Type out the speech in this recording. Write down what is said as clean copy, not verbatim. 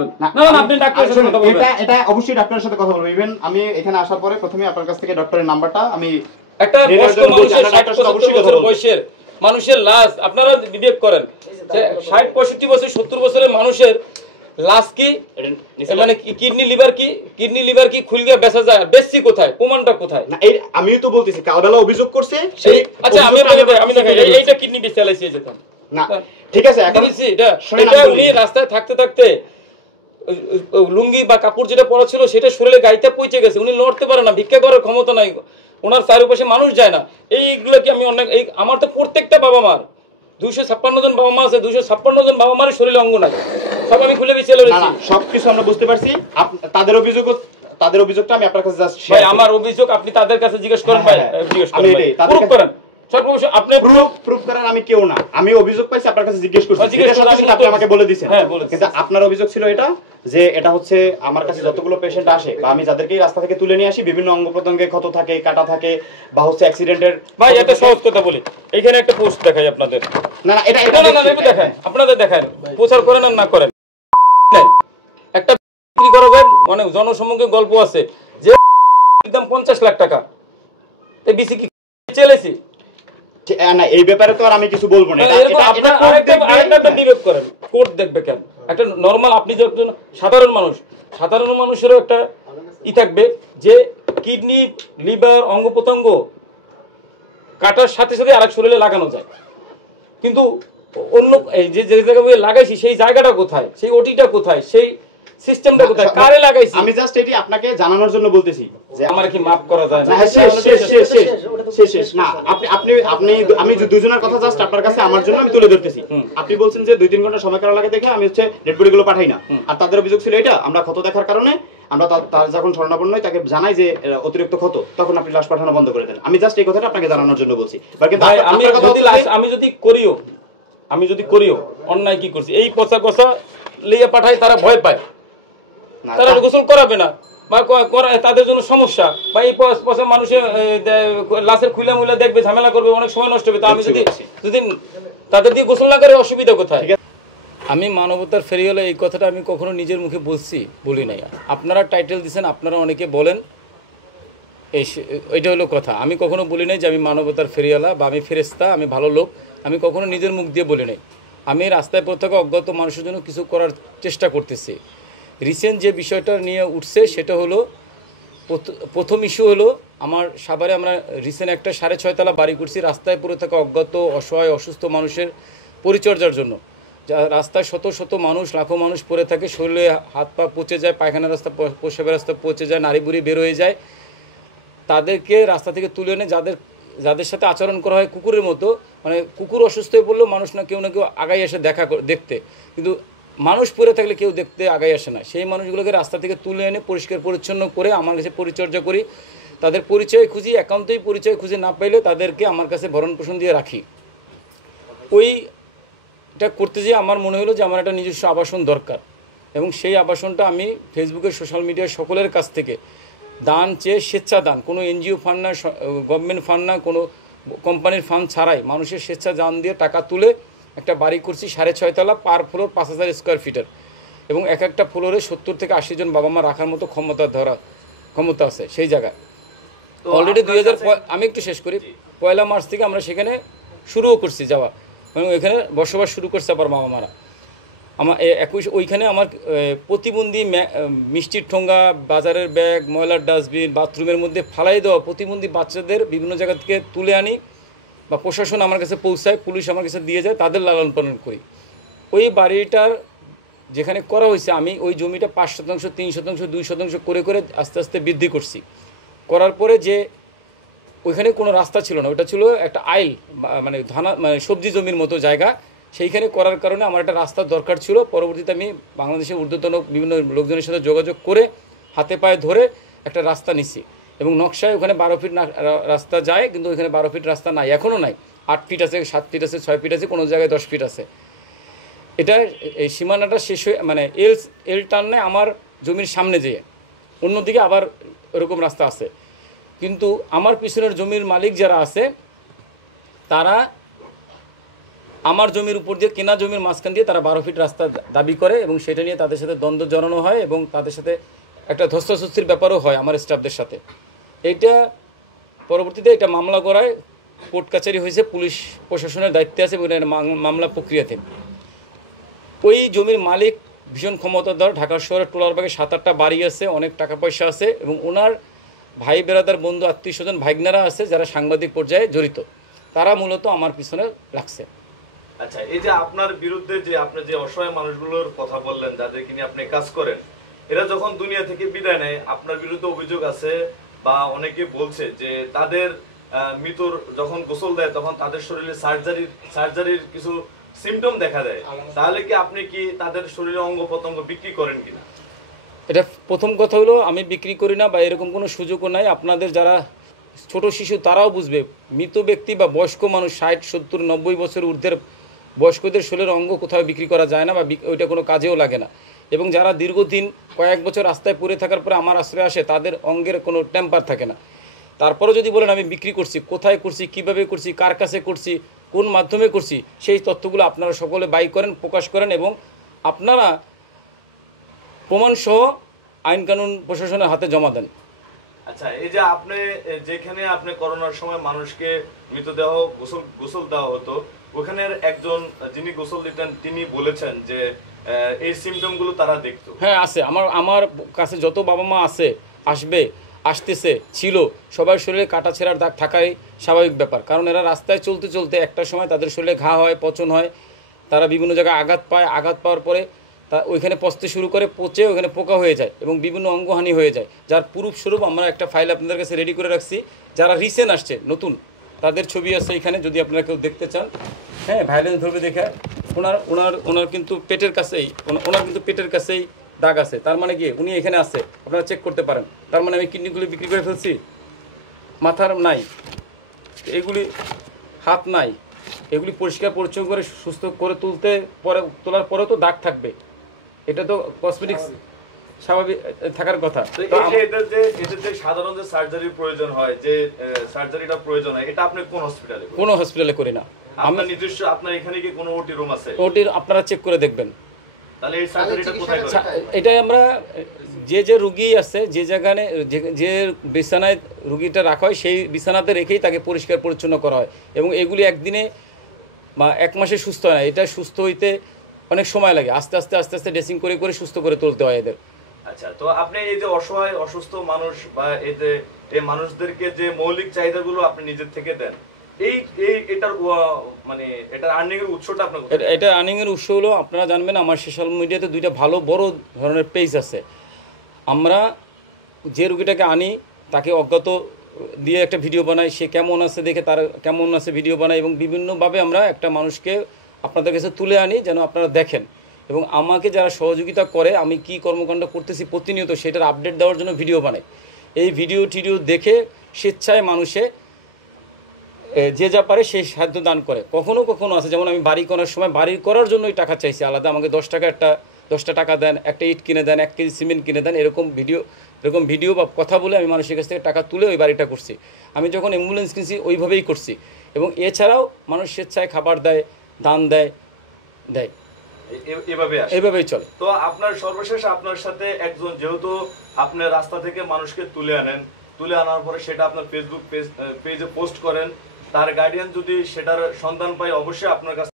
বলেন। না না আপনি ডাক্তারের সাথে কথা বলবেন। এটা অবশ্যই ডাক্তারের সাথে কথা বলবো। ইভেন আমি এখানে আসার পরে প্রথমে আপনার কাছ থেকে ডক্টরের নাম্বারটা আমি একটা বয়স্ক মানুষের 60-65 বছর বয়সের মানুষের লাশ, আপনারা বিবেক করেন যে 60-65 বছর 70 বছরের মানুষের লাশ কি মানে কিডনি লিভার কি খুলগে বেচা যায়? বেচছি কোথায়? প্রমাণটা কোথায়? না এই আমিও তো বলতেছি কালবেলা অভিযোগ করছে সেই। আচ্ছা আমি দেখাই এইটা কিডনি বেচে লাইছি যেতাম না ঠিক আছে এখন এটা উনি রাস্তায় থাকতে থাকতে লুঙ্গি বা কাপড় যেটা পরা ছিল সেটা শরীরে গাইতে পৌঁছে গেছে, উনি লড়তে পারে না, ভিক্ষা করার ক্ষমতা নাই, ওনার চারপাশে মানুষ যায় না। এইগুলো কি আমি অনেক আমার তো প্রত্যেকটা বাবা মার 256 জন বাবা মা আছে, 256 জন বাবা মার শরীরে অঙ্গ নাই, সব আমি খুলে বিছিয়ে লড়েছি। না সবকিছু আমরা বুঝতে পারছি, তাদের অভিযোগটা আমি আপনার কাছে জাস্ট ভাই আমার অভিযোগ আপনি তাদের কাছে জিজ্ঞেস করেন, ভাই জিজ্ঞেস করেন, প্রুফ করেন। আপনি প্রুফ করার আমি কেউ না, আমি অভিযোগ পাইছি আপনার কাছে জিজ্ঞেস করছি, আপনি আমাকে বলে দিয়েছেন। কিন্তু আপনার অভিযোগ ছিল এটা যে এটা হচ্ছে আমার কাছে যতগুলো পেশেন্ট আসে বা আমি যাদেরকে রাস্তা থেকে তুলে নিয়ে আসি বিভিন্ন অঙ্গ প্রত্যঙ্গে ক্ষত থাকে, কাটা থাকে বা হচ্ছে অ্যাক্সিডেন্টের। ভাই এটা সহজ কথা বলি, এইখানে একটা পোস্ট দেখাই আপনাদের। না না এটা দেখায় আপনাদের দেখায়, প্রচার করেন আর না করেন একটা বিক্রি করা যায় মানে জনসম্মুখে গল্প আছে যে একদম 50 লাখ টাকা এই বিসি কি চলেছি না, এই ব্যাপারে তো আর আমি কিছু বলবো না। আরেকটা বিবেক করেন, কোর্ট দেখবে কেন? একটা নরমাল আপনি যে একজন সাধারণ মানুষেরও একটা থাকবে যে কিডনি লিভার অঙ্গ প্রত্যঙ্গ কাটার সাথে সাথে আরেক শরীরে লাগানো যায়, কিন্তু অন্য এই যে জায়গায় লাগাইছি সেই জায়গাটা কোথায়, সেই ওটিটা কোথায়, সেই সিস্টেমটা কোথায়, কারে লাগাইছি? আমি জাস্ট এটি আপনাকে জানানোর জন্য বলতেছি যে আমার কি মাফ করা যায় না? শেষ না আপনি আমি দুজনের কথা জাস্ট আপনার কাছে আমার জন্য আমি তুলে ধরতেছি। আপনি বলছেন যে 2-3 ঘন্টা সময় করা লাগে দেখে আমি হচ্ছে ডেড বডি গুলো পাঠাই না, আর তাদের অভিযোগ ছিল এটা আমরা ক্ষত দেখার কারণে আমরা তার যখন শরণাপন্ন হয় তাকে জানাই যে অতিরিক্ত ক্ষত, তখন আপনি লাশ পাঠানো বন্ধ করে দেন। আমি জাস্ট এই কথাটা আপনাকে জানানোর জন্য বলছি। আমি যদি করিও অন্যায় কি করছি, এই পচা কষা লিয়ে পাঠাই, তারা ভয় পায়, তারা গোসল করাবে না বা তাদের জন্য সমস্যা, বা এই পচা মানুষের লাশের খুলা মুলা দেখবে, ঝামেলা করবে, অনেক সময় নষ্ট হবে। তা আমি যদি তাদের দিয়ে গোসল না করে অসুবিধা কোথায়? আমি মানবতার ফেরিওয়ালা এই কথাটা আমি কখনো নিজের মুখে বলি নাই। আপনারা টাইটেল দিচ্ছেন, আপনারা অনেকে বলেন, এইটা হলো কথা। আমি কখনো বলি নাই যে আমি মানবতার ফেরিওয়ালা বা আমি ফেরেস্তা, আমি ভালো লোক, আমি কখনো নিজের মুখ দিয়ে বলি নাই। আমি রাস্তায় পথে থাকা অজ্ঞাত মানুষের জন্য কিছু করার চেষ্টা করতেছি। রিসেন্ট যে বিষয়টা নিয়ে উঠছে সেটা হলো, প্রথম ইস্যু হলো আমার সাভারে আমরা রিসেন্ট একটা 6.5 তলা বাড়ি করছি রাস্তায় পড়ে থাকা অজ্ঞাত অসহায় অসুস্থ মানুষের পরিচর্যার জন্য। রাস্তায় শত শত মানুষ, লাখো মানুষ পড়ে থাকে, শরীরে হাত পা পচে যায়, পায়খানা রাস্তা প্রসাবের রাস্তা পচে যায়, নাড়ি বুড়ি বের হয়ে যায়, তাদেরকে রাস্তা থেকে তুলে এনে যাদের সাথে আচরণ করা হয় কুকুরের মতো, মানে কুকুর অসুস্থ হয়ে পড়লেও মানুষ না কেউ আগাই আসে দেখতে, কিন্তু মানুষ পড়ে থাকলে কেউ দেখতে আগাই আসে না। সেই মানুষগুলোকে রাস্তা থেকে তুলে এনে পরিষ্কার পরিচ্ছন্ন করে আমার কাছে পরিচর্যা করি, তাদের পরিচয় খুঁজি, একান্তই পরিচয় খুঁজে না পাইলে তাদেরকে আমার কাছে ভরণ পোষণ দিয়ে রাখি। ওইটা করতে যেয়ে আমার মনে হলো যে আমার একটা নিজস্ব আবাসন দরকার, এবং সেই আবাসনটা আমি ফেসবুকে সোশ্যাল মিডিয়ায় সকলের কাছ থেকে দান চেয়ে, স্বেচ্ছা দান, কোনো এনজিও ফান্ড না, গভর্নমেন্ট ফান্ড না, কোনো কোম্পানির ফান্ড ছাড়াই মানুষের স্বেচ্ছা দান দিয়ে টাকা তুলে একটা বাড়ি করছি 6.5 তলা, পার ফ্লোর 5000 স্কোয়ার ফিটের, এবং একটা ফ্লোরে 70 থেকে 80 জন বাবা মা রাখার মতো ক্ষমতা আছে সেই জায়গায়। অলরেডি আমি একটু শেষ করি, 1 মার্চ থেকে আমরা সেখানে শুরুও করছি যাওয়া, এবং এখানে বসবাস শুরু করছে আবার বাবা মারা। আমার ওইখানে আমার প্রতিবন্ধী মিষ্টির ঠোঙ্গা, বাজারের ব্যাগ, ময়লার ডাস্টবিন, বাথরুমের মধ্যে ফালাই দেওয়া প্রতিবন্ধী বাচ্চাদের বিভিন্ন জায়গা থেকে তুলে আনি, বা প্রশাসন আমার কাছে পৌঁছায়, পুলিশ আমার কাছে দিয়ে যায়, তাদের লালন পালন করি। ওই বাড়িটার যেখানে করা হয়েছে আমি ওই জমিটা 5%, 3%, 2% করে করে আস্তে আস্তে বৃদ্ধি করছি। করার পরে যে ওইখানে কোনো রাস্তা ছিল না, ওটা ছিল একটা আইল, মানে সবজি জমির মতো জায়গা, সেইখানে করার কারণে আমার একটা রাস্তার দরকার ছিল। পরবর্তীতে আমি বাংলাদেশের ঊর্ধ্বতন বিভিন্ন লোকজনের সাথে যোগাযোগ করে হাতে পায়ে ধরে একটা রাস্তা নিছি, এবং নকশায় ওখানে 12 ফিট রাস্তা যায়, কিন্তু ওইখানে 12 ফিট রাস্তা নাই, এখনও নাই। 8 ফিট আছে, 7 ফিট আছে, 6 ফিট আছে, কোনো জায়গায় 10 ফিট আছে। এটা এই সীমানাটা শেষ হয়ে মানে এল টার্নে আমার জমির সামনে যেয়ে অন্যদিকে আবার এরকম রাস্তা আছে, কিন্তু আমার পিছনের জমির মালিক যারা আছে তারা আমার জমির উপর দিয়ে কেনা জমির মাঝখান দিয়ে তারা 12 ফিট রাস্তা দাবি করে এবং সেটা নিয়ে তাদের সাথে দ্বন্দ্ব জড়ানো হয় এবং তাদের সাথে একটা ধস্তাধস্তির ব্যাপারও হয় আমার স্টাফদের সাথে। এইটা পরবর্তীতে এটা মামলা করায় কোর্ট কাছারি হয়েছে, পুলিশ প্রশাসনের দায়িত্বে আছে এবং এটা মামলা প্রক্রিয়াধীন। ওই জমির মালিক ভীষণ ক্ষমতাধর, ঢাকা শহরের টোলারবাগে 7-8টা বাড়ি আছে, অনেক টাকা পয়সা আছে এবং ওনার ভাই বেরাদার বন্ধু আত্মীয় স্বজন ভাইগনারা আছে যারা সাংবাদিক পর্যায়ে জড়িত, তারা মূলত আমার পিছনে লাগছে। আচ্ছা, এই যে আপনার বিরুদ্ধে যে আপনি যে অসহায় মানুষগুলোর কথা বললেন যাদেরকে নিয়ে আপনি কাজ করেন, এরা যখন দুনিয়া থেকে বিদায় নেয় আপনার বিরুদ্ধে অভিযোগ আছে বা অনেকে বলছে যে তাদের মৃত্যুর যখন গোসল দেয় তখন তাদের শরীরে সার্জারির কিছু সিমটম দেখা দেয়, তাহলে কি আপনি কি তাদের শরীরে অঙ্গ প্রত্যঙ্গ বিক্রি করেন কিনা? এটা প্রথম কথা হলো, আমি বিক্রি করি না বা এরকম কোনো সুযোগও নাই। আপনাদের যারা ছোট শিশু তারাও বুঝবে, মৃত ব্যক্তি বা বয়স্ক মানুষ 60, 70, 90 বছর ঊর্ধ্বের বয়স্কদের শরীরের অঙ্গ কোথাও বিক্রি করা যায় না বা ওইটা কোনো কাজেও লাগে না। এবং যারা দীর্ঘদিন কয়েক বছর রাস্তায় পড়ে থাকার পরে আমার আশ্রয়ে আসে তাদের অঙ্গের কোনো টেম্পার থাকে না। তারপরে যদি বলেন আমি বিক্রি করছি, কোথায় করছি, কিভাবে করছি, কার কাছে করছি, কোন মাধ্যমে করছি, সেই তথ্যগুলো আপনারা সকলে বাই করেন, প্রকাশ করেন এবং আপনারা প্রমাণসহ আইন কানুন প্রশাসনের হাতে জমা দেন। আচ্ছা, এই যে আপনি যেখানে আপনি করোনার সময় মানুষকে মৃতদেহ গোসল দেওয়া হতো, ওখানের একজন যিনি গোসল দিতেন তিনি বলেছেন যে এই সিমটম গুলো তারা দেখতো। হ্যাঁ আছে, আমার কাছে যত বাবা মা আসতেছে ছিল, সবার শরীরে কাটা ছেঁড়ার দাগ থাকাই স্বাভাবিক ব্যাপার। কারণ এরা রাস্তায় চলতে চলতে একটা সময় তাদের শরীরে ঘা হয়, পচন হয়, তারা বিভিন্ন জায়গায় আঘাত পায়, আঘাত পাওয়ার পরে তা ওইখানে পচতে শুরু করে, পচে ওইখানে পোকা হয়ে যায় এবং বিভিন্ন অঙ্গহানি হয়ে যায়। যার প্রুফস্বরূপ আমরা একটা ফাইল আপনাদের কাছে রেডি করে রাখছি। যারা রিসেন্ট আসছে নতুন তাদের ছবি আছে এখানে, যদি আপনারা কেউ দেখতে চান। হ্যাঁ, ভায়োলেন্স ধরবে দেখে ওনার কিন্তু পেটের কাছেই দাগ আছে। তার মানে কি উনি এখানে আছে, আপনারা চেক করতে পারেন। তার মানে আমি কিডনিগুলি বিক্রি করে ফেলছি, মাথার নাই, এগুলি হাত নাই, এগুলি পরিষ্কার পরিচ্ছন্ন করে সুস্থ করে তোলার পরেও তো দাগ থাকবে। এটা তো কসমেটিক্স স্বাভাবিক থাকার কথা। এদের যে সাধারণ যে সার্জারির প্রয়োজন হয়, যে সার্জারিটা প্রয়োজন হয়, এটা আপনি কোন হসপিটালে করি না। আপনার নিজস্ব, আপনার এখানে কি কোনো ওটি রুম আছে? ওটির আপনারা চেক করে দেখবেন। তাহলে এই সার্জারিটা কোথায় করেন? এটা আমরা যে রুগী আছে, যে জায়গায় যে বিছানায় রুগীটা রাখা হয় সেই বিছানাতে রেখেই তাকে পরিষ্কার পরিচ্ছন্ন করা হয় এবং এগুলি একদিনে বা 1 মাসে সুস্থ হয় না। এটা সুস্থ হইতে অনেক সময় লাগে, আস্তে আস্তে ড্রেসিং করে করে সুস্থ করে তুলতে হয় এদের। আচ্ছা, তো আপনি এই যে অসহায় অসুস্থ মানুষ বা এই মানুষদেরকে যে মৌলিক চাহিদাগুলো আপনি নিজের থেকে দেন, এটার আর্নিং এর উৎসটা আপনার? এটা আর্নিং এর উৎস হলো, আপনারা জানবেন আমার সোশ্যাল মিডিয়াতে 2টা ভালো বড় ধরনের পেজ আছে। আমরা যে রুগীটাকে আনি তাকে অজ্ঞাত দিয়ে একটা ভিডিও বানাই, সে কেমন আছে দেখে তার কেমন আছে ভিডিও বানাই এবং বিভিন্নভাবে আমরা একটা মানুষকে আপনাদের কাছে তুলে আনি যেন আপনারা দেখেন। এবং আমাকে যারা সহযোগিতা করে, আমি কি কর্মকাণ্ড করতেছি প্রতিনিয়ত সেটার আপডেট দেওয়ার জন্য ভিডিও বানাই। এই ভিডিও দেখে স্বেচ্ছায় মানুষে যে যা পারে সেই সাহায্য দান করে। কখনো আছে, যেমন আমি বাড়ি করার সময় বাড়ি করার জন্যই টাকা চাইছি আলাদা, আমাকে 10 টাকা দেন, একটা ইট কিনে দেন, 1 কেজি সিমেন্ট কিনে দেন, এরকম ভিডিও বা কথা বলে আমি মানুষের কাছ থেকে টাকা তুলে ওই বাড়িটা করছি। আমি যখন অ্যাম্বুলেন্স কিনছি ওইভাবেই করছি এবং এছাড়াও মানুষ স্বেচ্ছায় খাবার দেয়, দান দেয়, এভাবেই চলে। তো আপনার সর্বশেষ আপনার সাথে একজন, যেহেতু আপনি রাস্তা থেকে মানুষকে তুলে আনার পরে সেটা আপনার ফেসবুক পেজে পোস্ট করেন, তার গার্ডিয়ান যদি সেটার সন্ধান পায় অবশ্যই আপনার কাছে